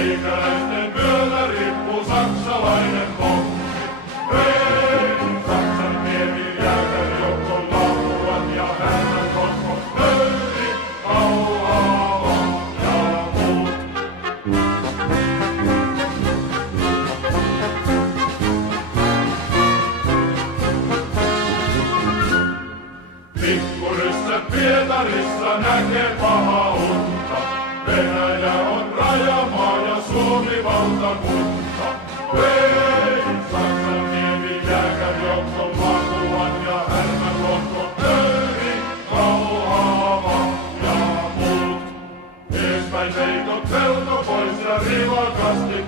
Meikäläisten myöllä riippuu saksalainen pommi. Hei, Saksan miehi, jääkärijoukko, lauluvat ja härmän kosmo, nöyri, kauhava ja muut. Pikkurissa Pietarissa näkee paha unta. Venäjä on rajamaa ja Suomi valtakunta. Hei, Saksan niemi, jääkärijoukko, Lapuan ja Härmänlohko, Nöyri, Kauhava ja muut. Eespäin heikot pelto pois ja rivakasti